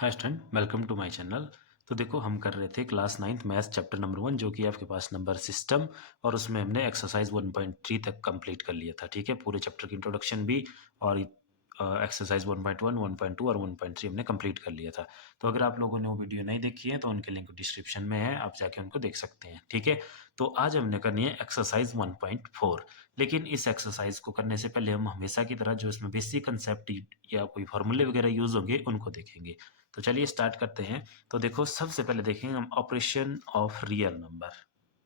Hi student, welcome to my channel. तो देखो, हम कर रहे थे class 9th maths chapter number 1, जो कि आपके पास नंबर सिस्टम, और उसमें हमने एक्सरसाइज 1.3 तक कंप्लीट कर लिया था। ठीक है, पूरे चैप्टर की इंट्रोडक्शन भी और एक्सरसाइज 1.1, 1.2 और 1.3 हमने कंप्लीट कर लिया था। तो अगर आप लोगों ने वो वीडियो नहीं देखी है तो उनके लिंक डिस्क्रिप्शन में है, आप जाके उनको देख सकते हैं। ठीक है, तो आज हमने करनी है एक्सरसाइज 1.4। लेकिन इस एक्सरसाइज को करने से पहले हम हमेशा की तरह जो इसमें बेसिक कंसेप्ट या कोई फॉर्मूले वगैरह यूज होंगे उनको देखेंगे। तो चलिए स्टार्ट करते हैं। तो देखो, सबसे पहले देखेंगे हम ऑपरेशन ऑफ रियल नंबर।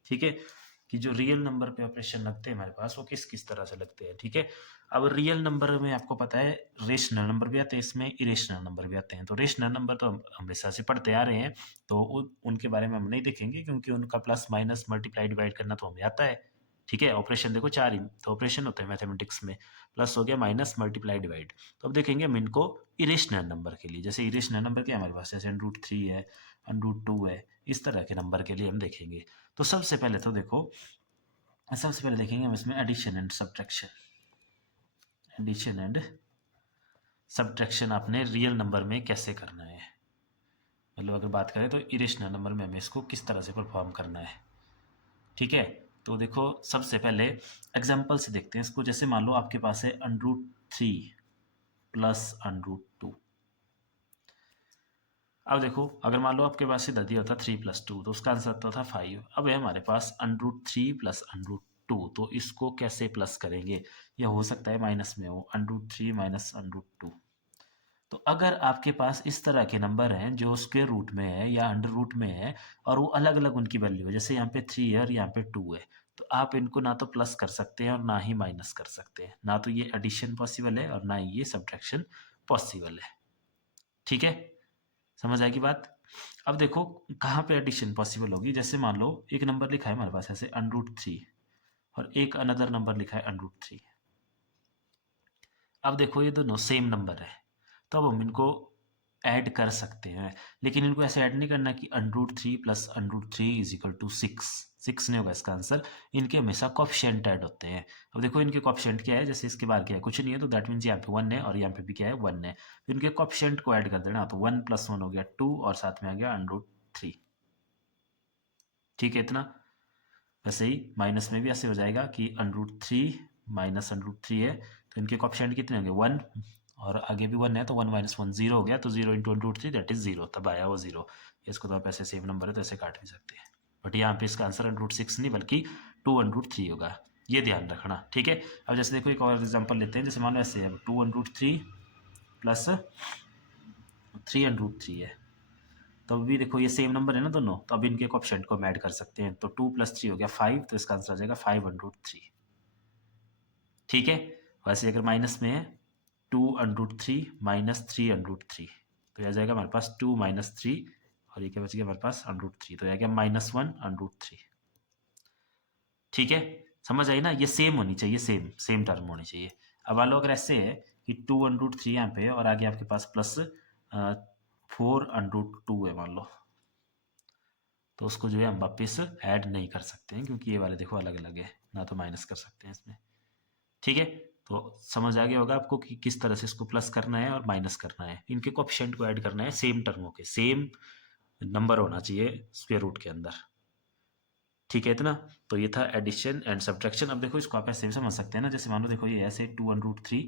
ठीक है, कि जो रियल नंबर पे ऑपरेशन लगते हैं हमारे पास, वो किस किस तरह से लगते हैं। ठीक है, अब रियल नंबर में आपको पता है रेशनल नंबर भी आते हैं, इसमें इरेशनल नंबर भी आते हैं। तो रेशनल नंबर तो हम हमेशा से पढ़ते आ रहे हैं, तो उनके बारे में हम नहीं देखेंगे, क्योंकि उनका प्लस माइनस मल्टीप्लाई डिवाइड करना तो हमें आता है। ठीक है, ऑपरेशन देखो चार ही तो ऑपरेशन होते हैं मैथमेटिक्स में। प्लस हो गया, माइनस, मल्टीप्लाई, डिवाइड। तो अब देखेंगे हम इनको इरेशनल नंबर के लिए। जैसे इरेशनल नंबर क्या हमारे पास, जैसे √3 है, √2 है, इस तरह के नंबर के लिए हम देखेंगे। तो सबसे पहले तो देखो, सबसे पहले देखेंगे हम इसमें addition and subtraction. Addition and subtraction आपने रियल नंबर में कैसे करना है, मतलब अगर बात करें तो इरेशनल नंबर में हमें इसको किस तरह से परफॉर्म करना है। ठीक है, तो देखो सबसे पहले एग्जाम्पल से देखते हैं इसको। जैसे मान लो आपके पास है √3 प्लस √2। अब देखो, अगर मान लो आपके पास सीधा दिया होता 3 + 2, तो उसका आंसर आता था 5। अब है हमारे पास √3 प्लस √2, तो इसको कैसे प्लस करेंगे। यह हो सकता है माइनस में हो, √3 माइनस √2। तो अगर आपके पास इस तरह के नंबर हैं जो स्क्वायर रूट में है या अंडर रूट में है, और वो अलग अलग उनकी वैल्यू है, जैसे यहाँ पे 3 है और यहाँ पे 2 है, तो आप इनको ना तो प्लस कर सकते हैं और ना ही माइनस कर सकते हैं। ना तो ये एडिशन पॉसिबल है और ना ही ये सब्ट्रैक्शन पॉसिबल है। ठीक है, समझ आएगी बात। अब देखो कहाँ पे एडिशन पॉसिबल होगी। जैसे मान लो एक नंबर लिखा है हमारे पास ऐसे √3, और एक अनदर नंबर लिखा है √3। अब देखो ये दोनों सेम नंबर है, तो अब हम इनको ऐड कर सकते हैं। लेकिन इनको ऐसे ऐड नहीं करना कि √3 प्लस √3 इज इक्वल टू 6। 6 नहीं होगा इसका आंसर। इनके हमेशा कोएफिशिएंट ऐड होते हैं। अब देखो इनके कोएफिशिएंट क्या है, जैसे इसके बाहर क्या है, कुछ नहीं है, तो दैट मीन्स यहाँ पे 1 है और यहाँ पे भी क्या है, 1 है। तो इनके कोएफिशिएंट को ऐड कर देना, तो 1 + 1 हो गया 2, और साथ में आ गया √3। ठीक है इतना। वैसे ही माइनस में भी ऐसे हो जाएगा कि √3 माइनस √3 है, तो इनके कोएफिशिएंट कितने होंगे, 1, और आगे भी 1 है, तो 1 - 1 0 हो गया, तो 0 × √3 दैट इज 0, तब आया वो 0। इसको तो आप ऐसे सेम नंबर है तो ऐसे काट भी सकते हैं, बट यहाँ पे इसका आंसर √6 नहीं बल्कि 2 √3 होगा, ये ध्यान रखना। ठीक है, अब जैसे देखो एक और एग्जाम्पल लेते हैं। जैसे मान लो ऐसे है 2 √3 प्लस 3 √3 है, तो अभी देखो ये सेम नंबर है ना दोनों, तो अब इनके कोएफिशिएंट को हम ऐड कर सकते हैं। तो 2 + 3 हो गया 5, तो इसका आंसर आ जाएगा 5 √3। ठीक है, वैसे अगर माइनस में है 2 √3 माइनस 3 √3, तो यह आ जाएगा हमारे पास 2 - 3, और ये क्या बच गया हमारे पास √3, तो यह आ गया -1 √3। ठीक है, समझ आई ना, ये सेम होनी चाहिए, सेम सेम टर्म होनी चाहिए। अब मान लो अगर ऐसे है कि 2 √3 यहाँ पे और आगे आपके पास प्लस 4 √2 है मान लो, तो उसको जो है हम वापस ऐड नहीं कर सकते हैं, क्योंकि ये वाले देखो अलग अलग है, ना तो माइनस कर सकते हैं इसमें। ठीक है, तो समझ आ गया होगा आपको कि किस तरह से इसको प्लस करना है और माइनस करना है। इनके कोएफिशिएंट को ऐड करना है, सेम टर्मों के सेम नंबर होना चाहिए स्क्वायर रूट के अंदर। ठीक है इतना। तो ये था एडिशन एंड सब्ट्रैक्शन। अब देखो इसको आप ऐसे भी समझ सकते हैं ना, जैसे मान लो देखो ये ऐसे 2 √3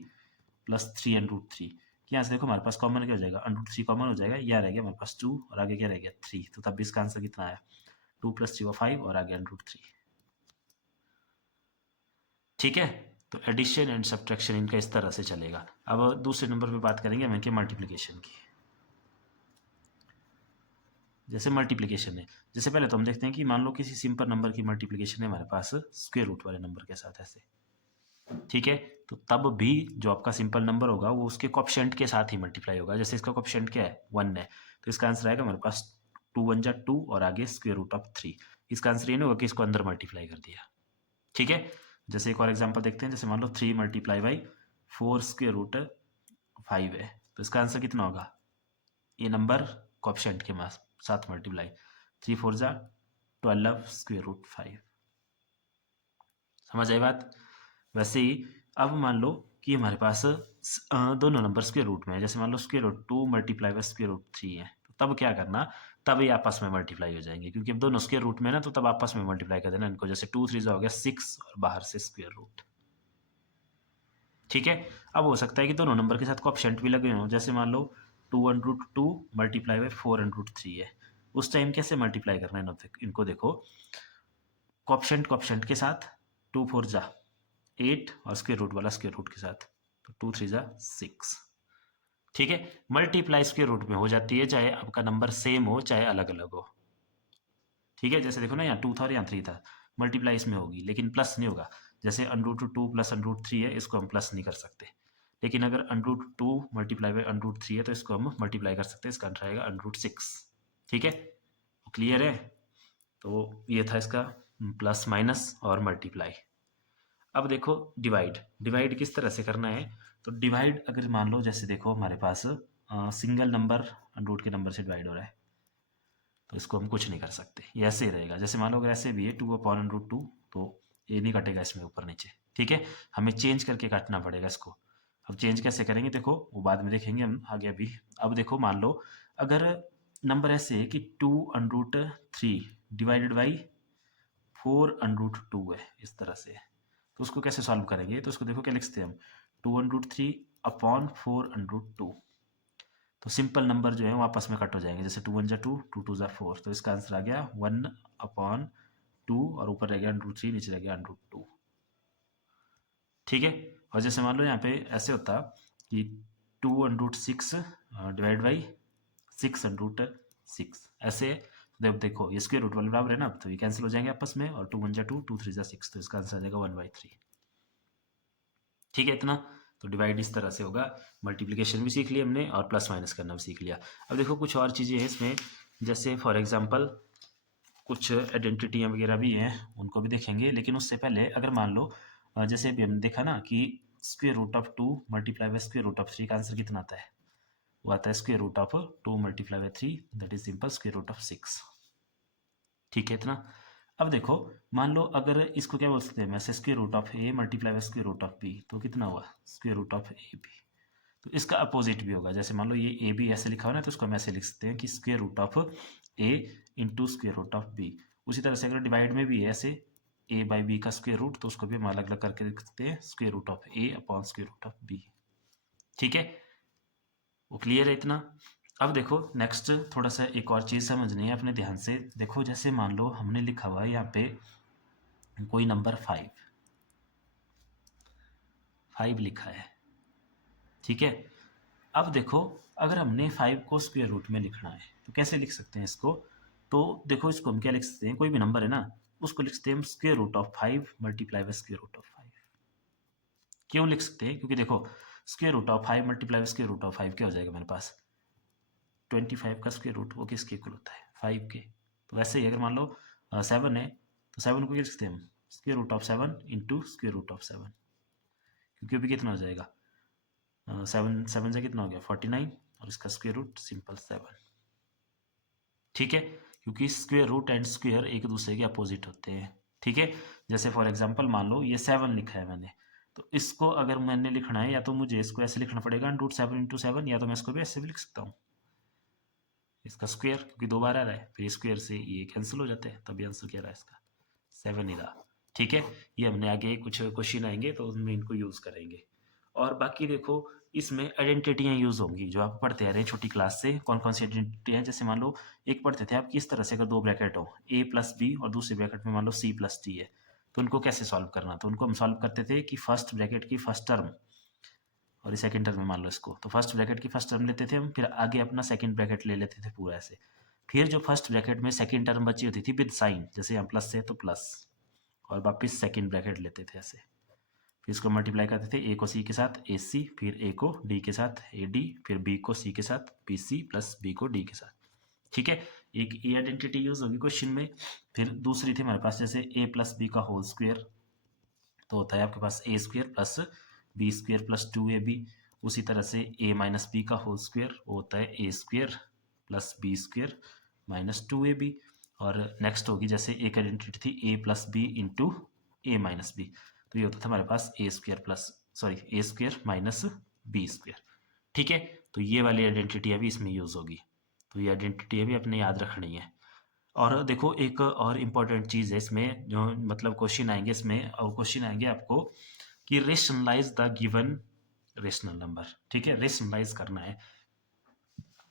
प्लस 3 √3, यहाँ से देखो हमारे पास कॉमन क्या हो जाएगा, √3 कॉमन हो जाएगा, यहाँ रह गया हमारे पास 2 और आगे क्या रह गया 3, तो तब भी इसका आंसर कितना आया, 2 + 3 = 5 और आगे √3। ठीक है, तो एडिशन एंड सब्ट्रैक्शन इनका इस तरह से चलेगा। अब दूसरे नंबर पे बात करेंगे हम इनके मल्टीप्लिकेशन की। जैसे मल्टीप्लिकेशन है, जैसे पहले तो हम देखते हैं कि मान लो किसी सिंपल नंबर की मल्टीप्लिकेशन है हमारे पास स्क्वायर रूट वाले नंबर के साथ ऐसे। ठीक है, तो तब भी जो आपका सिंपल नंबर होगा वो उसके कोएफिशिएंट के साथ ही मल्टीप्लाई होगा। जैसे इसका कोएफिशिएंट क्या है, 1 है, तो इसका आंसर आएगा हमारे पास 2 × 1 = 2 और आगे √3। इसका आंसर ये नहीं होगा कि इसको अंदर मल्टीप्लाई कर दिया। ठीक है, जैसे एक और एग्जांपल देखते हैं। जैसे मान लो 3 × 4 √5 है, तो इसका आंसर कितना होगा, ये नंबर कोएफिशिएंट के साथ मल्टीप्लाई, 3 × 4 = 12 √5। समझ आई बात। वैसे ही अब मान लो कि हमारे पास दोनों नंबर स्क्वायर रूट में है, जैसे मान लो square root 2 multiply by square root 3 है, तो तब क्या करना, तब ये आपस में मल्टीप्लाई हो जाएंगे, क्योंकि अब दोनों स्क्वायर रूट में ना, तो तब आपस में मल्टीप्लाई कर देना इनको, जैसे 2 3 हो गया 6 और बाहर से स्क्वायर रूट। ठीक है, अब हो सकता है कि दोनों नंबर के साथ कोएफिशिएंट भी लगे हों, जैसे मान लो 2√2 मल्टीप्लाई बाय 4√3 है, उस टाइम कैसे मल्टीप्लाई करना है इनको देखो, कोएफिशिएंट कोएफिशिएंट के साथ 2 4 जा 8 और स्क्वायर रूट वाला स्क्वायर रूट के साथ, तो 2 3 जा 6। ठीक है, मल्टीप्लाई स्क्वायर रूट में हो जाती है, चाहे आपका नंबर सेम हो चाहे अलग अलग हो। ठीक है, जैसे देखो ना, यहाँ 2 था और यहाँ 3 था, मल्टीप्लाई इसमें होगी लेकिन प्लस नहीं होगा, जैसे √2 प्लस √3 है, इसको हम प्लस नहीं कर सकते, लेकिन अगर √2 मल्टीप्लाई बाय √3 है तो इसको हम मल्टीप्लाई कर सकते हैं, इसका आंसर आएगा √6। ठीक है, क्लियर है, तो ये था इसका प्लस माइनस और मल्टीप्लाई। अब देखो डिवाइड, डिवाइड किस तरह से करना है, तो डिवाइड अगर मान लो, जैसे देखो हमारे पास सिंगल नंबर रूट के नंबर से डिवाइड हो रहा है, तो इसको हम कुछ नहीं कर सकते, ये ऐसे ही रहेगा, जैसे मान लो अगर ऐसे भी है 2/√2, तो ये नहीं कटेगा इसमें ऊपर नीचे। ठीक है, हमें चेंज करके काटना पड़ेगा इसको। अब चेंज कैसे करेंगे देखो, वो बाद में देखेंगे हम आगे अभी। अब देखो मान लो अगर नंबर ऐसे है कि 2√3 डिवाइडेड बाई 4√2 है, इस तरह से, तो उसको कैसे सॉल्व करेंगे, तो उसको देखो क्या लिखते हैं हम, 2√3/4√2, तो सिंपल नंबर जो है वो आपस में कट हो जाएंगे, जैसे 2 1 जा 2, 2 2 जा 4, तो इसका आंसर आ गया 1/2 और ऊपर रह गया √3, नीचे रह गया √2। ठीक है, और जैसे मान लो यहाँ पे ऐसे होता कि 2√6 डिवाइड बाई 6√6 ऐसे, तो अब देखो ये स्क्वायर रूट वाले बराबर है ना, तो ये कैंसिल हो जाएंगे आपस में, और 2 1 जा 2, 2 3 जा 6, तो इसका आंसर आ जाएगा 1/3। ठीक है, इतना तो डिवाइड इस तरह से होगा, मल्टीप्लिकेशन भी सीख लिया हमने और प्लस माइनस करना भी सीख लिया। अब देखो कुछ और चीज़ें हैं इसमें, जैसे फॉर एग्जांपल कुछ आइडेंटिटियाँ वगैरह भी हैं, उनको भी देखेंगे, लेकिन उससे पहले अगर मान लो जैसे अभी हमने देखा ना कि √2 मल्टीप्लाई बाय √3 का आंसर कितना आता है, वो आता है √2 multiply bye 3, that is simple √6। ठीक है, इतना। अब देखो मान लो अगर इसको क्या बोल सकते हैं, वैसे √a मल्टीप्लाई बाय √b, तो कितना हुआ √ab, तो इसका अपोजिट भी होगा, जैसे मान लो ये ए बी ऐसे लिखा हो ना, तो इसको हम ऐसे लिख सकते हैं कि √a इंटू √b। उसी तरह से अगर डिवाइड में भी है ऐसे a बाई बी का स्क्वायर रूट, तो उसको भी हम अलग अलग करके लिख सकते हैं √a/√b। ठीक है, वो क्लियर है इतना। अब देखो नेक्स्ट थोड़ा सा एक और चीज़ समझनी है अपने ध्यान से, देखो जैसे मान लो हमने लिखा हुआ है यहाँ पे कोई नंबर 5 लिखा है। ठीक है, अब देखो अगर हमने 5 को स्क्वायर रूट में लिखना है तो कैसे लिख सकते हैं इसको, तो देखो इसको हम क्या लिख सकते हैं, कोई भी नंबर है ना, उसको लिख सकते हैं हम √5 मल्टीप्लाई बाय √5। क्यों लिख सकते हैं, क्योंकि देखो √5 मल्टीप्लाई बाय √5 क्या हो जाएगा मेरे पास, 25 का स्क्वायर रूट, वो किसके इक्वल होता है 5 के। तो वैसे ही अगर मान लो 7 है, तो 7 को क्या लिख सकते हैं हम, √7 इंटू √7, क्योंकि अभी कितना हो जाएगा 7 से कितना हो गया 49, और इसका स्क्वायर रूट सिंपल 7। ठीक है, क्योंकि स्क्वायर रूट एंड स्क्वायर एक दूसरे के अपोजिट होते हैं। ठीक है, जैसे फॉर एग्जांपल मान लो ये 7 लिखा है मैंने, तो इसको अगर मैंने लिखना है, या तो मुझे इसको ऐसे लिखना पड़ेगा √7 इंटू 7, या तो मैं इसको भी ऐसे भी लिख सकता हूँ, इसका स्क्वायर, क्योंकि 2 बार आ रहा है, फिर स्क्वायर से ये कैंसिल हो जाते हैं, तभी आंसर क्या रहा है इसका 7 ही रहा। ठीक है, ये हमने आगे कुछ क्वेश्चन आएंगे तो उनमें इनको यूज़ करेंगे। और बाकी देखो इसमें आइडेंटिटियाँ यूज़ होंगी जो आप पढ़ते आ रहे हैं छोटी क्लास से, कौन कौन सी आइडेंटिटी हैं, जैसे मान लो एक पढ़ते थे आप किस तरह से, अगर 2 ब्रैकेट हो a प्लस बी और दूसरे ब्रैकेट में मान लो c प्लस डी है, तो उनको कैसे सॉल्व करना, तो उनको हम सॉल्व करते थे कि फर्स्ट ब्रैकेट की फर्स्ट टर्म और सेकंड टर्म में मान लो इसको, तो फर्स्ट ब्रैकेट की फर्स्ट टर्म लेते थे हम, फिर आगे अपना सेकंड ब्रैकेट ले लेते थे पूरा ऐसे, फिर जो फर्स्ट ब्रैकेट में सेकंड टर्म बची होती थी विद साइन, जैसे यहाँ प्लस है तो प्लस, और वापस सेकंड ब्रैकेट लेते थे ऐसे, फिर इसको मल्टीप्लाई करते थे, ए को सी के साथ ए सी, फिर ए को डी के साथ ए डी, फिर बी को सी के साथ बी सी प्लस बी को डी के साथ। ठीक है, एक ए आइडेंटिटी यूज होगी क्वेश्चन में। फिर दूसरी थी हमारे पास जैसे ए प्लस बी का होल स्क्वायर, तो होता है आपके पास A square plus B square plus 2ab। उसी तरह से ए माइनस बी का होल स्क्वायर, वो होता है A square plus B square minus 2ab। और नेक्स्ट होगी जैसे एक आइडेंटिटी थी ए plus B into A minus B, तो ये होता था हमारे पास A square minus B square. ठीक है, तो ये वाली आइडेंटिटी अभी इसमें यूज़ होगी, तो ये आइडेंटिटी अभी अपने याद रखनी है। और देखो एक और इम्पॉर्टेंट चीज़ है इसमें, जो मतलब क्वेश्चन आएंगे इसमें, और क्वेश्चन आएंगे आपको कि rationalise the given rational number. ठीक है, रेशनलाइज करना है।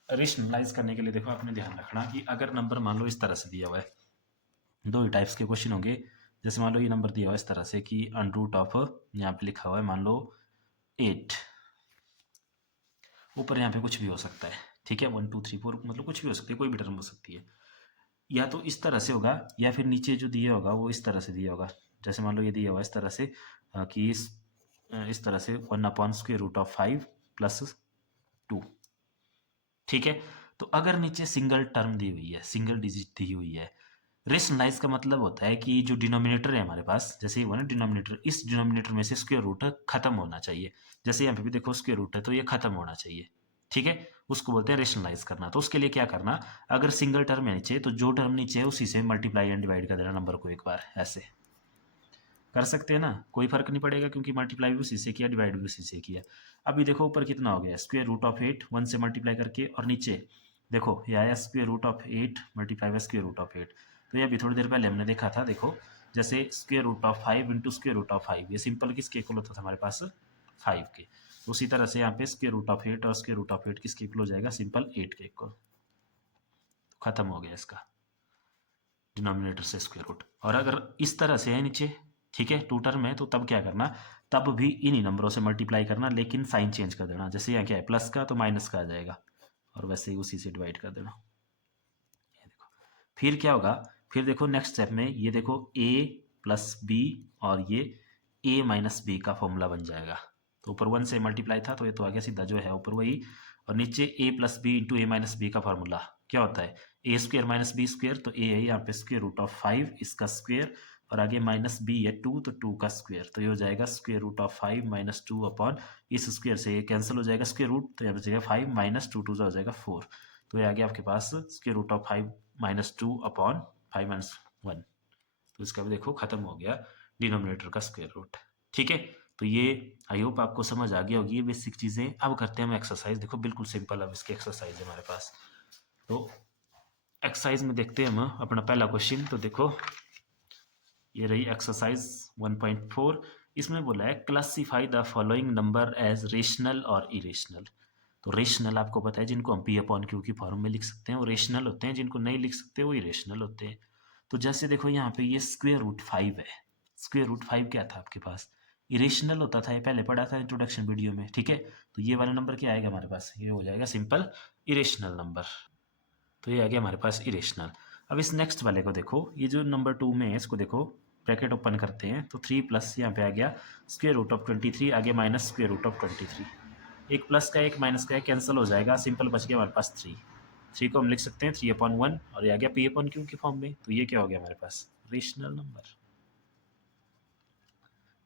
रेशनलाइज करने के लिए देखो आपने ध्यान रखना कि अगर नंबर मान लो इस तरह से दिया हुआ है, दो ही टाइप्स के क्वेश्चन होंगे। जैसे मान लो ये नंबर दिया हुआ है इस तरह से कि अंडर रूट ऑफ, यहाँ पे लिखा हुआ है मान लो 8, ऊपर यहाँ पे कुछ भी हो सकता है। ठीक है, 1 2 3 4 मतलब कुछ भी हो सकती है, कोई भी टर्म हो सकती है। या तो इस तरह से होगा, या फिर नीचे जो दिया होगा वो इस तरह से दिया होगा। जैसे मान लो ये दिया हुआ इस तरह से कि इस तरह से 1/√5 + 2। ठीक है, तो अगर नीचे सिंगल टर्म दी हुई है, सिंगल डिजिट दी हुई है, रेशनलाइज का मतलब होता है कि जो डिनोमिनेटर है हमारे पास, जैसे ये हुआ ना डिनोमिनेटर, इस डिनोमिनेटर में से स्क्वायर रूट खत्म होना चाहिए। जैसे यहाँ पे भी देखो स्क्वायर रूट है, तो ये खत्म होना चाहिए। ठीक है, उसको बोलते हैं रेशनलाइज करना। तो उसके लिए क्या करना, अगर सिंगल टर्म है नीचे, तो जो टर्म नीचे है उसी से मल्टीप्लाई एंड डिवाइड कर देना नंबर को एक बार, ऐसे कर सकते हैं ना, कोई फर्क नहीं पड़ेगा, क्योंकि मल्टीप्लाई भी उसी से किया, डिवाइड भी उसी से किया। अभी देखो ऊपर कितना हो गया, स्क्वायर रूट ऑफ 8 1 से मल्टीप्लाई करके, और नीचे देखो ये आया square root of 8 multiply by square root of 8। तो ये अभी थोड़ी देर पहले हमने देखा था, देखो जैसे square root of 5 into square root of 5, ये सिंपल किसके इक्वल होता था हमारे पास, 5 के। तो उसी तरह से यहाँ पे स्क्वायर रूट ऑफ 8 और स्क्वायर रूट ऑफ 8 किसके इक्वल हो जाएगा, सिंपल 8 के इक्वल। खत्म हो गया इसका डिनोमिनेटर से स्क्वायर रूट। और अगर इस तरह से है नीचे, ठीक है, टू टर्म है, तो तब क्या करना, तब भी इन्हीं नंबरों से मल्टीप्लाई करना, लेकिन साइन चेंज कर देना। जैसे यहाँ क्या है प्लस का, तो माइनस का आ जाएगा, और वैसे ही उसी से डिवाइड कर देना। ये देखो फिर क्या होगा, फिर देखो नेक्स्ट स्टेप में ये देखो a + b और ये a - b का फॉर्मूला बन जाएगा। तो ऊपर 1 से मल्टीप्लाई था, तो ये तो आ गया सीधा जो है ऊपर वही, और नीचे a + b into a - b का फॉर्मूला क्या होता है, a² - b स्क्वेयर। तो a है यहाँ पे स्क्वायर रूट ऑफ 5 इसका स्क्वेयर, और आगे -b है 2, तो 2 का स्क्वेयर। तो ये हो जाएगा स्क्वायर रूट ऑफ 5 - 2 अपॉन, इस स्क्वेयर से ये कैंसिल हो जाएगा स्क्वायर रूट, तो यहाँ बचेगा 5 - 2 2 हो जाएगा 4। तो ये आ गया आपके पास स्क्वायर रूट ऑफ 5 - 2 अपॉन 5 - 1। तो इसका भी देखो खत्म हो गया डिनोमिनेटर का स्क्वायर रूट। ठीक है, तो ये आई होप आपको समझ आ गया होगी ये बेसिक चीज़ें। अब करते हैं हम एक्सरसाइज, देखो बिल्कुल सिंपल, अब इसकी एक्सरसाइज है हमारे पास। तो एक्सरसाइज में देखते हैं हम अपना पहला क्वेश्चन। तो देखो ये रही एक्सरसाइज 1.4। इसमें बोला है classify the following number as rational और इरेशनल। तो रेशनल आपको पता है जिनको हम P/Q की फॉर्म में लिख सकते हैं वो रेशनल होते हैं, जिनको नहीं लिख सकते वो इरेशनल होते हैं। तो जैसे देखो यहाँ पे ये स्क्वायर रूट 5 है, स्क्वायर रूट 5 क्या था आपके पास, इरेशनल होता था, ये पहले पढ़ा था इंट्रोडक्शन वीडियो में। ठीक है, तो ये वाला नंबर क्या आएगा हमारे पास, ये हो जाएगा सिंपल इरेशनल नंबर। तो ये आ गया हमारे पास इरेशनल। अब इस नेक्स्ट वाले को देखो, ये जो नंबर 2 में है इसको देखो, ब्रैकेट ओपन करते हैं, तो 3 प्लस यहाँ पे आ गया स्क्वायर रूट ऑफ 23, आगे माइनस स्क्वायर रूट ऑफ 23। एक प्लस का एक माइनस का एक कैंसिल हो जाएगा, सिंपल बच गया हमारे पास 3। 3 को हम लिख सकते हैं 3/1, और ये आ गया P/Q की फॉर्म में। तो ये क्या हो गया हमारे पास, रेशनल नंबर।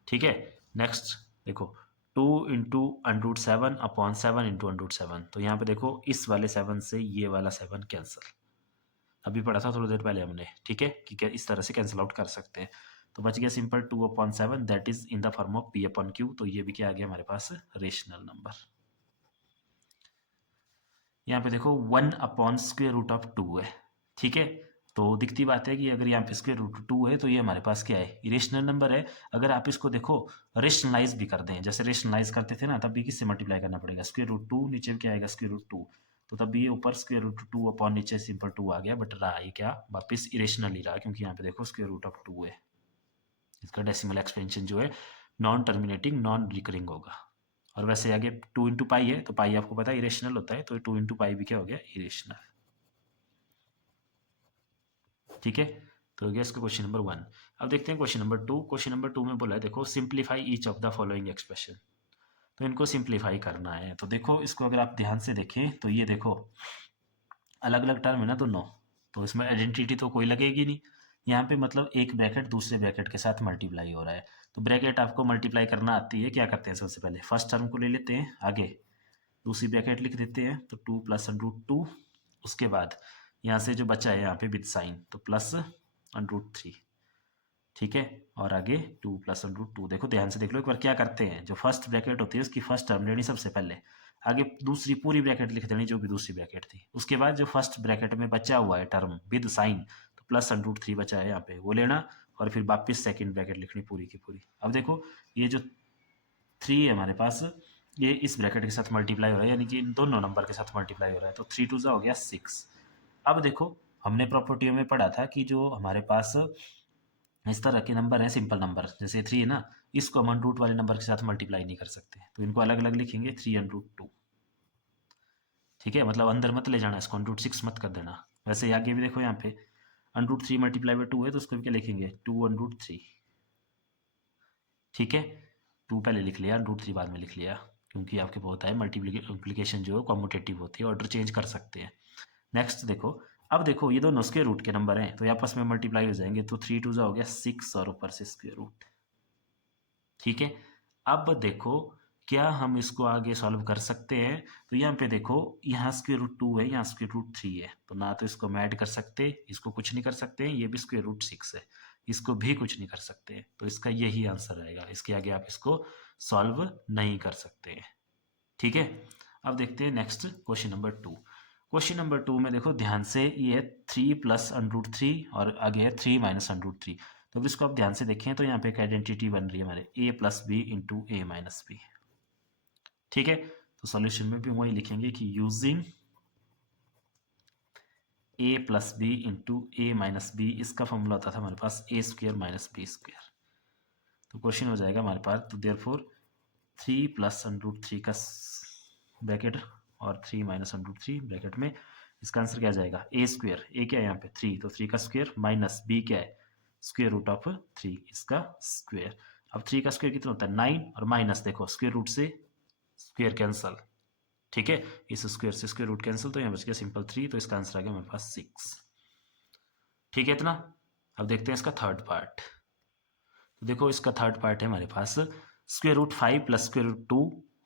ठीक है, नेक्स्ट देखो 2 इंटू √7 अपॉन 7 इंटू √7। तो यहाँ पे देखो इस वाले 7 से ये वाला 7 कैंसिल, अभी पढ़ा था थोड़ी देर पहले हमने। ठीक है, कि क्या इस तरह से कैंसिल आउट कर सकते हैं। तो बच गया simple 2/7, that is in the form of P/Q। तो ये भी क्या आ गया हमारे पास, रेशनल नंबर। यहाँ पे देखो 1/√2 है। ठीक है, तो दिखती बात है कि अगर यहाँ पे स्क्वायर रूट 2 है, तो ये हमारे पास क्या है, इरेशनल नंबर है। अगर आप इसको देखो रेशनलाइज भी कर दें, जैसे रेशनलाइज करते थे ना, तब भी किससे मल्टीप्लाई करना पड़ेगा, स्क्वायर रूट 2, नीचे क्या आएगा स्क्वायर रूट 2। तो तब भी ये ऊपर स्क्वायर रूट 2 अपॉन नीचे सिंपल 2 आ गया, बट रहा ये क्या, वापिस इरेशनल ही रहा, क्योंकि यहाँ पे देखो स्क्वायर रूट ऑफ 2 है। इसका डेसिमल एक्सपेंशन जो है नॉन टर्मिनेटिंग नॉन रिकरिंग होगा। और वैसे आगे 2 इंटू पाई है, तो पाई आपको पता है इरेशनल होता है, तो 2 इंटू पाई भी क्या हो गया, इरेशनल। ठीक है, तो हो गया इसका क्वेश्चन नंबर 1। अब देखते हैं क्वेश्चन नंबर 2। क्वेश्चन नंबर 2 में बोला है देखो simplify each of the following expression. तो इनको सिंप्लीफाई करना है। तो देखो इसको अगर आप ध्यान से देखें, तो ये देखो अलग अलग टर्म है ना दोनों, तो इसमें आइडेंटिटी तो कोई लगेगी नहीं। यहाँ पे मतलब एक ब्रैकेट दूसरे ब्रैकेट के साथ मल्टीप्लाई हो रहा है। तो ब्रैकेट आपको मल्टीप्लाई करना आती है, क्या करते हैं सबसे पहले फर्स्ट टर्म को ले लेते हैं, आगे दूसरी ब्रैकेट लिख देते हैं, तो 2 + √2। उसके बाद यहाँ से जो बचा है यहाँ पे विद साइन, तो +√3। ठीक है, और आगे 2 प्लस अंडर 2। देखो ध्यान से देख लो एक बार क्या करते हैं, जो फर्स्ट ब्रैकेट होती है उसकी फर्स्ट टर्म लेनी सबसे पहले, आगे दूसरी पूरी ब्रैकेट लिख देनी जो भी दूसरी ब्रैकेट थी, उसके बाद जो फर्स्ट ब्रैकेट में बचा हुआ है टर्म विद साइन, तो प्लस अंडर 3 बचा है यहाँ पे वो लेना, और फिर वापस सेकंड ब्रैकेट लिखनी पूरी की पूरी। अब देखो ये जो 3 है हमारे पास, ये इस ब्रैकेट के साथ मल्टीप्लाई हो रहा है, यानी कि इन दोनों नंबर के साथ मल्टीप्लाई हो रहा है, तो 3 2 हो गया 6। अब देखो हमने प्रॉपर्टियों में पढ़ा था कि जो हमारे पास इस तरह के नंबर है सिंपल नंबर, जैसे 3 है ना, इसको हम अंडर रूट वाले नंबर के साथ मल्टीप्लाई नहीं कर सकते, तो इनको अलग अलग लिखेंगे 3 अंडर रूट 2। ठीक है, मतलब अंदर मत ले जाना इसको, अंडर रूट 6 मत कर देना। वैसे आगे भी देखो यहाँ पे अंडर रूट 3 मल्टीप्लाई बाई 2 है, तो उसको भी क्या लिखेंगे 2 अंडर रूट 3। ठीक है, 2 पहले लिख लिया, अंडर रूट 3 बाद में लिख लिया, क्योंकि आपके बहुत है मल्टीप्लिकेशन जो है कॉम्यूटेटिव होती है, ऑर्डर चेंज कर सकते हैं। नेक्स्ट देखो, अब देखो ये दोनों स्क्वायर रूट के नंबर हैं तो ये आपस में मल्टीप्लाई हो जाएंगे, तो 3 2 हो गया 6 और ऊपर से स्क्वायर रूट। ठीक है, अब देखो क्या हम इसको आगे सॉल्व कर सकते हैं, तो यहाँ पे देखो यहाँ स्क्वायर रूट 2 है, यहाँ स्क्वायर रूट 3 है, तो ना तो इसको हम ऐड कर सकते, इसको कुछ नहीं कर सकते हैं, ये भी स्क्वायर रूट 6 है, इसको भी कुछ नहीं कर सकते हैं, तो इसका यही आंसर रहेगा, इसके आगे आप इसको सॉल्व नहीं कर सकते हैं। ठीक है, अब देखते हैं next question number 2। Question number 2 में देखो ध्यान से, ये है 3 प्लस अंडर रूट 3 और आगे है 3 माइनस अंडर रूट 3। तो अब इसको आप ध्यान से देखें तो यहाँ पे एक आइडेंटिटी बन रही है हमारे a plus B into A minus B. ठीक है, तो सॉल्यूशन में भी वही लिखेंगे कि using a plus B into A minus B, इसका फॉर्मूला होता था हमारे पास a square minus B square. तो क्वेश्चन हो जाएगा हमारे पास, तो देयरफॉर 3 प्लस अंडर रूट 3 का ब्रैकेट और 3 माइनस अंडर रूट 3 ब्रैकेट में, इसका आंसर क्या आ जाएगा a स्क्वेयर, a क्या है यहाँ पे 3, तो 3 का स्क्वेयर माइनस b क्या है स्क्वेयर रूट ऑफ 3 इसका स्क्वेयर। अब 3 का स्क्वेयर कितना होता है 9, और माइनस देखो स्क्वेयर रूट से स्क्वेयर कैंसल। ठीक है, इस स्क्वेयर से स्क्वेयर रूट कैंसिल, तो यहाँ बच गया सिंपल 3, तो इसका आंसर आ गया हमारे पास 6। ठीक है इतना। अब देखते हैं इसका थर्ड पार्ट। तो देखो इसका थर्ड पार्ट है हमारे पास square root 5 plus square root 2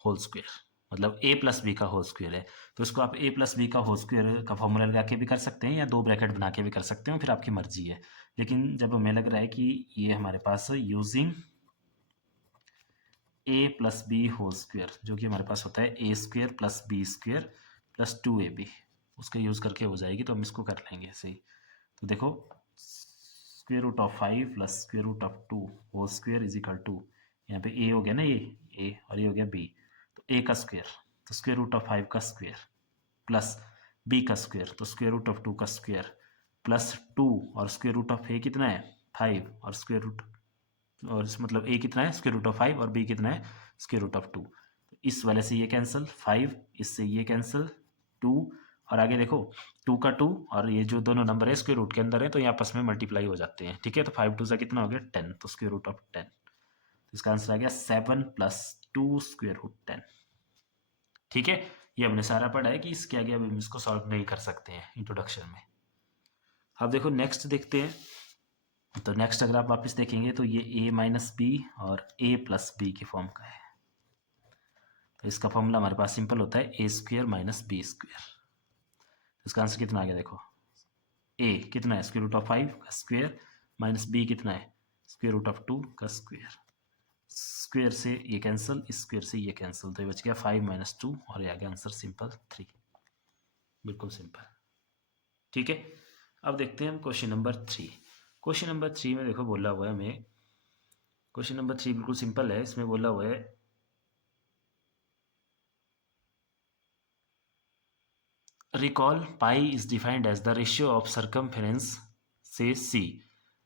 whole square, मतलब a प्लस बी का होल स्क्वेयर है, तो इसको आप a प्लस बी का होल स्क्वेयर का फॉर्मूला लगा के भी कर सकते हैं या 2 ब्रैकेट बना के भी कर सकते हो, फिर आपकी मर्जी है। लेकिन जब हमें लग रहा है कि ये हमारे पास using a plus B whole square, जो कि हमारे पास होता है a square plus B square plus 2ab, उसका यूज़ करके हो जाएगी, तो हम इसको कर लेंगे ऐसे ही। तो देखो square root of 5 plus square root of 2 whole square is equal to, यहाँ पे a हो गया ना, ये a और ये हो गया b, तो a का स्क्वेयर तो स्क्वेयर रूट ऑफ 5 का स्क्वेयर प्लस b का स्क्वेयर तो स्क्वेयर रूट ऑफ 2 का स्क्वेयर प्लस 2, और स्क्वेयर रूट ऑफ a कितना है 5, और स्क्वेयर रूट और मतलब a कितना है स्क्वेयर रूट ऑफ 5 और b कितना है स्क्वेयर रूट ऑफ 2, इस वाले से ये कैंसिल 5, इससे ये कैंसिल 2, और आगे देखो 2 का 2 और ये जो दोनों नंबर है स्क्वेयर रूट के अंदर है, तो ये आपस में मल्टीप्लाई हो जाते हैं। ठीक है, तो 5 2 से कितना हो गया 10, तो स्क्वेयर रूट ऑफ 10, तो इसका आंसर आ गया 7 प्लस 2 स्क्वेयर रूट 10। ठीक है, ये हमने सारा पढ़ा है कि इसके आगे अब हम इसको सॉल्व नहीं कर सकते हैं इंट्रोडक्शन में। अब देखो नेक्स्ट देखते हैं, तो नेक्स्ट अगर आप वापस देखेंगे तो ये a माइनस बी और a प्लस बी के फॉर्म का है, तो इसका फॉर्मूला हमारे पास सिंपल होता है a square minus B square. इसका आंसर कितना आ गया देखो, a कितना है स्क्वेयर रूट ऑफ 5 का स्क्वेयर माइनस b कितना है स्क्वेयर रूट ऑफ 2 का स्क्वेयर, स्क्वेयर से ये कैंसिल, इस स्क्वेयर से ये कैंसिल, तो ये बच गया 5 माइनस 2 और ये आ गया आंसर सिंपल 3, बिल्कुल सिंपल। ठीक है, अब देखते हैं हम क्वेश्चन नंबर 3। क्वेश्चन नंबर 3 में देखो बोला हुआ है हमें, क्वेश्चन नंबर 3 बिल्कुल सिंपल है, इसमें बोला हुआ है recall pi is defined as the ratio of circumference say c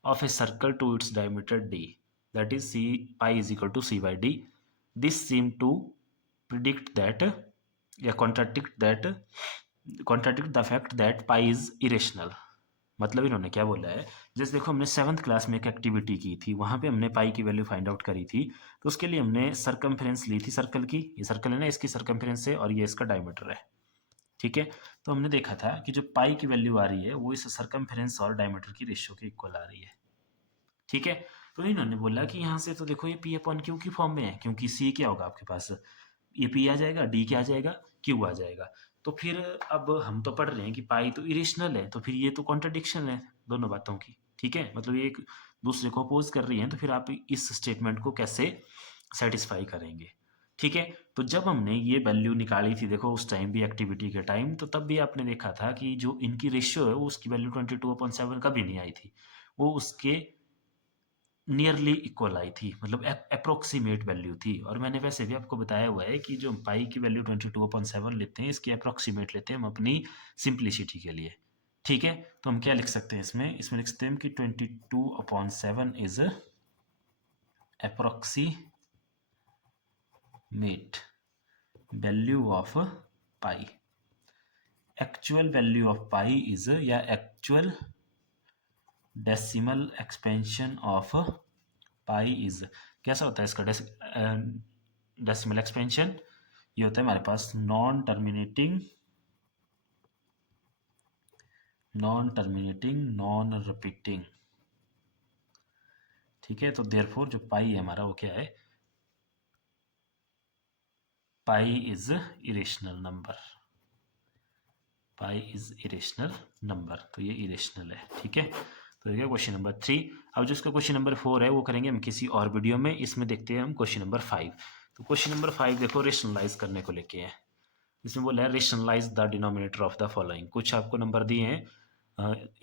of a circle to its diameter d, that is c pi is equal to c by d. This seem to predict that contradict the fact that pi is irrational. मतलब इन्होंने क्या बोला है, जैसे देखो हमने 7th class में एक एक्टिविटी की थी, वहाँ पे हमने पाई की वैल्यू फाइंड आउट करी थी, तो उसके लिए हमने सरकमफ्रेंस ली थी सर्कल की, ये सर्कल है ना, इसकी सरकमफ्रेंस है और ये इसका डायमीटर है। ठीक है, तो हमने देखा था कि जो पाई की वैल्यू आ रही है वो इस सरकमफ्रेंस और डायमीटर की रेशियो के इक्वल आ रही है। ठीक है, तो इन्होंने बोला कि यहाँ से तो देखो ये पी अपॉन क्यू की फॉर्म में है, क्योंकि सी क्या होगा आपके पास, ये पी आ जाएगा, डी क्या आ जाएगा, क्यू आ जाएगा। तो फिर अब हम तो पढ़ रहे हैं कि पाई तो इरेशनल है, तो फिर ये तो कॉन्ट्रडिक्शन है दोनों बातों की। ठीक है, मतलब ये एक दूसरे को अपोज कर रही हैं, तो फिर आप इस स्टेटमेंट को कैसे सेटिस्फाई करेंगे। ठीक है, तो जब हमने ये वैल्यू निकाली थी, देखो उस टाइम भी एक्टिविटी के टाइम, तो तब भी आपने देखा था कि जो इनकी रेशियो है वो उसकी वैल्यू 22/7 कभी नहीं आई थी, वो उसके नियरली इक्वल आई थी, मतलब अप्रोक्सीमेट वैल्यू थी। और मैंने वैसे भी आपको बताया हुआ है कि जो पाई की वैल्यू 22/7 लेते हैं, इसकी अप्रोक्सीमेट लेते हैं हम अपनी सिंप्लिसिटी के लिए। ठीक है, तो हम क्या लिख सकते हैं इसमें लिख सकते हैं कि 22/7 is approximate value of pi. Actual value of pi is, या actual decimal expansion of pi is, कैसा होता है इसका डेसिमल एक्सपेंशन? ये होता है हमारे पास नॉन टर्मिनेटिंग नॉन रिपीटिंग। ठीक है, तो देयरफॉर जो पाई है हमारा वो क्या है, pi is irrational number, pi is irrational number, तो ये इरेशनल है। ठीक है, तो ये क्वेश्चन नंबर 3। अब जो इसका क्वेश्चन नंबर 4 है वो करेंगे हम किसी और वीडियो में। इसमें देखते हैं हम क्वेश्चन नंबर 5। तो क्वेश्चन नंबर 5 देखो रेशनलाइज करने को लेके है। इसमें बोला है rationalise the denominator of the following. कुछ आपको नंबर दिए हैं,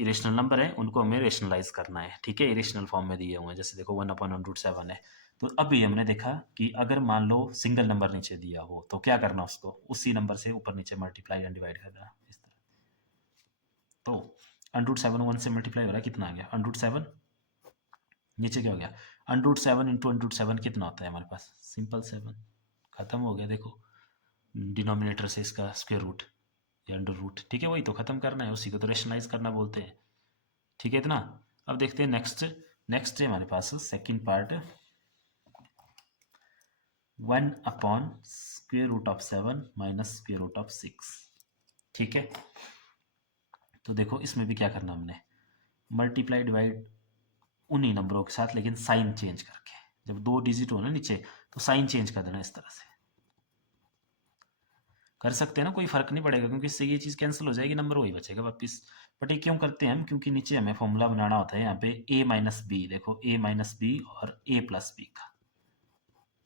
इरेशनल नंबर है, उनको हमें रेशनलाइज करना है। ठीक है, इरेशनल फॉर्म में दिए हुए हैं, जैसे देखो 1/√7 है। तो अभी हमने देखा कि अगर मान लो सिंगल नंबर नीचे दिया हो तो क्या करना, उसको उसी नंबर से ऊपर नीचे मल्टीप्लाई एंड डिवाइड करना, इस तरह। तो √7 1 से मल्टीप्लाई हो रहा है, कितना आ गया √7, नीचे क्या हो गया √7 इंटू √7 कितना होता है हमारे पास, सिंपल 7, खत्म हो गया। देखो डिनोमिनेटर से इसका स्क्वायर रूट या अंडर रूट, ठीक है, वही तो खत्म करना है, उसी को तो रेशनलाइज करना बोलते हैं। ठीक है इतना। अब देखते हैं नेक्स्ट है हमारे पास सेकंड पार्ट, 1/√7 माइनस √6। ठीक है, तो देखो इसमें भी क्या करना हमने, मल्टीप्लाई डिवाइड उन्हीं नंबरों के साथ, लेकिन साइन चेंज करके। जब 2 डिजिट हो ना नीचे, तो साइन चेंज कर देना, इस तरह से कर सकते हैं ना, कोई फर्क नहीं पड़ेगा, क्योंकि इससे ये चीज़ कैंसिल हो जाएगी, नंबर वही बचेगा वापिस। बट ये क्यों करते हैं हम, क्योंकि नीचे हमें फॉर्मूला बनाना होता है यहाँ पे a माइनस बी, देखो a माइनस बी और a प्लस बी का।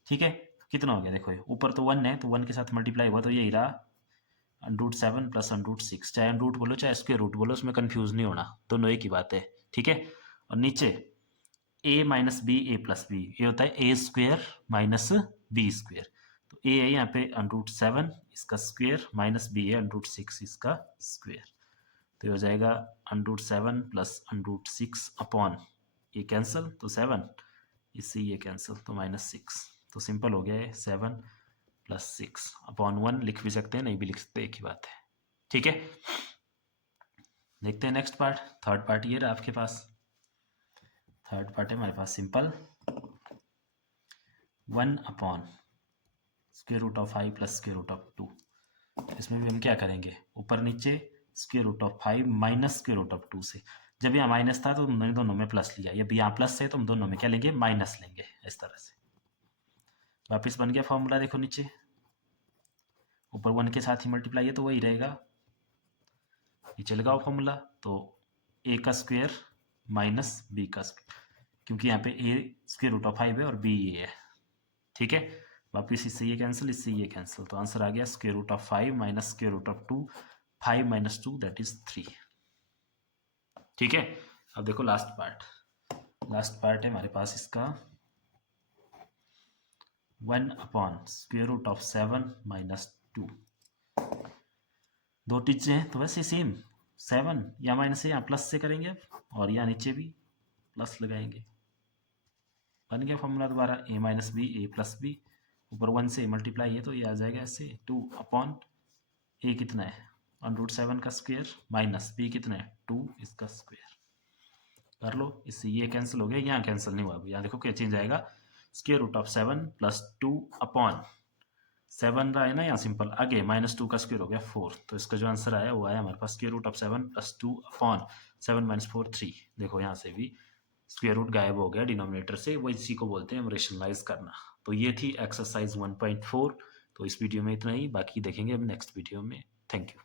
ठीक है, कितना हो गया, देखो ये ऊपर तो 1 है, तो 1 के साथ मल्टीप्लाई हुआ, तो यही रहा √7 प्लस √6। चाहे रूट बोलो चाहे स्क्वायर रूट बोलो, उसमें कंफ्यूज नहीं होना, दोनों एक ही बात है। ठीक है, और नीचे a minus B a plus B, ये होता है a square minus B square. तो a है यहाँ पे √7 इसका स्क्वेयर, माइनस b है √6 इसका स्क्वेयर। तो ये हो जाएगा √7 प्लस √6 अपॉन, ये कैंसिल तो 7, इससे ये कैंसिल तो -6। तो सिंपल हो गया है, 7 प्लस 6 अपॉन 1 लिख भी सकते हैं, नहीं भी लिख सकते, एक ही बात है। ठीक है, देखते हैं नेक्स्ट पार्ट, थर्ड पार्ट ये रहा आपके पास। थर्ड पार्ट है हमारे पास सिंपल, 1/√5 प्लस √2। इसमें भी हम क्या करेंगे, ऊपर नीचे √5 माइनस √2 से। जब यहाँ माइनस था तो हमने दोनों में प्लस लिया, जब यहाँ प्लस है तो हम दोनों में क्या लेंगे, माइनस लेंगे, इस तरह से। वापिस बन गया फॉर्मूला, देखो नीचे ऊपर 1 के साथ ही मल्टीप्लाई है तो वही रहेगा, नीचे लगाओ फॉर्मूला, तो a का स्क्वायर माइनस b का स्क्वायर, क्योंकि यहाँ पे a √5 है और b ये है। ठीक है, वापिस इससे ये कैंसिल, इससे ये कैंसिल, तो आंसर आ गया √5 माइनस √2, 5 माइनस 2 दैट इज 3। ठीक है, अब देखो लास्ट पार्ट है हमारे पास इसका, 1/√7 माइनस 2। दो चीजें हैं तो वैसे सेम, 7 या माइनस से यहाँ प्लस से करेंगे अब, और यहाँ नीचे भी प्लस लगाएंगे, बन गया फॉर्मूला दोबारा, a minus B a plus B, ऊपर 1 से मल्टीप्लाई है तो ये आ जाएगा ऐसे, 2 अपॉन a कितना है √7 का स्क्वायर माइनस b कितना है 2 इसका स्क्वायर। कर लो, इससे ये कैंसिल हो गया, यहाँ कैंसिल नहीं हुआ, यहाँ देखो क्या चेंज आएगा, √7 प्लस 2 अपॉन 7 रहा है ना यहाँ सिंपल, आगे -2 का स्क्वायर हो गया 4। तो इसका जो आंसर आया वो आया हमारे पास √7 प्लस 2 अपॉन 7 माइनस 4 3। देखो यहाँ से भी स्क्वायर रूट गायब हो गया डिनोमिनेटर से, वो इसी को बोलते हैं हम रेशनलाइज करना। तो ये थी एक्सरसाइज 1.4। तो इस वीडियो में इतना ही, बाकी देखेंगे हम नेक्स्ट वीडियो में। Thank you.